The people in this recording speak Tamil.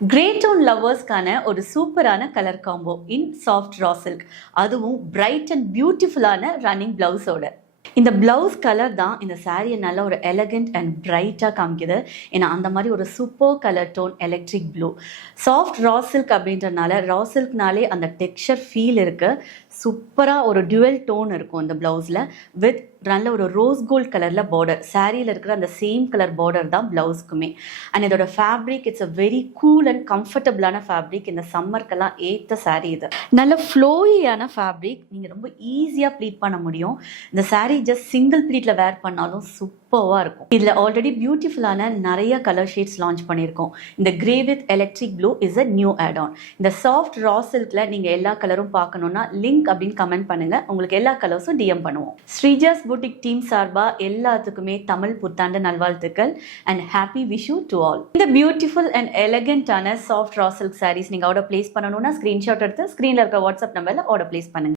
கிரே டோன் லவ்வர்ஸ்க்கான ஒரு சூப்பரான கலர் காம்போ இன் சாஃப்ட் ரா சில்க், அதுவும் பிரைட் அண்ட் பியூட்டிஃபுல்லான ரன்னிங் பிளவுஸோட. இந்த பிளவுஸ் கலர் தான் இந்த சாரியை நல்ல ஒரு எலகண்ட் அண்ட் பிரைட்டாக காமிக்குது. ஏன்னா அந்த மாதிரி ஒரு super colour tone electric blue, soft raw silk அப்படின்றனால ரா சில்க்னாலே அந்த டெக்ஸ்சர் ஃபீல் இருக்கு. சூப்பராக ஒரு டுவெல் டோன் இருக்கும் இந்த பிளவுஸில் வித் நல்ல ஒரு ரோஸ் கோல்ட் கலரில் பார்டர். சாரியில் இருக்கிற அந்த சேம் கலர் பார்டர் தான் பிளவுஸ்க்குமே. அண்ட் இதோட fabric it's a very cool and கம்ஃபர்டபுளான ஃபேப்ரிக். இந்த சம்மருக்கெல்லாம் ஏற்ற சாரீ இது. நல்ல ஃப்ளோயியான ஃபேப்ரிக், நீங்கள் ரொம்ப ஈஸியாக ப்ளீட் பண்ண முடியும். இந்த சாரீ ஜஸ்ட் சிங்கிள் ப்ளீட்டில் வேர் பண்ணாலும் சூப்பராக இருக்கும். இதில் ஆல்ரெடி பியூட்டிஃபுல்லான நிறைய கலர் ஷேட்ஸ் லான்ச் பண்ணியிருக்கோம். இந்த grey with electric blue is a new add on. இந்த சாஃப்ட் ரா சில்கில் நீங்கள் எல்லா கலரும் பார்க்கணுன்னா லிங்க் அப்படின்னு கமெண்ட் பண்ணுங்கள், உங்களுக்கு எல்லா கலர்ஸும் டிஎம் பண்ணுவோம். ஸ்ரீஜாஸ் பூட்டிக் டீம் சார்பா எல்லாத்துக்குமே தமிழ் புத்தாண்டு நல்வாழ்த்துக்கள் and happy Vishu to all. இந்த பியூட்டிஃபுல் அண்ட் எலகண்டான சாஃப்ட் ரா சில்க் சாரீஸ் நீங்கள் ஆர்டர் பிளேஸ் பண்ணணும்னா ஸ்க்ரீன்ஷாட் எடுத்து ஸ்க்ரீனில் இருக்க வாட்ஸ்அப் நம்பரில் ஆர்டர் பிளேஸ் பண்ணுங்க.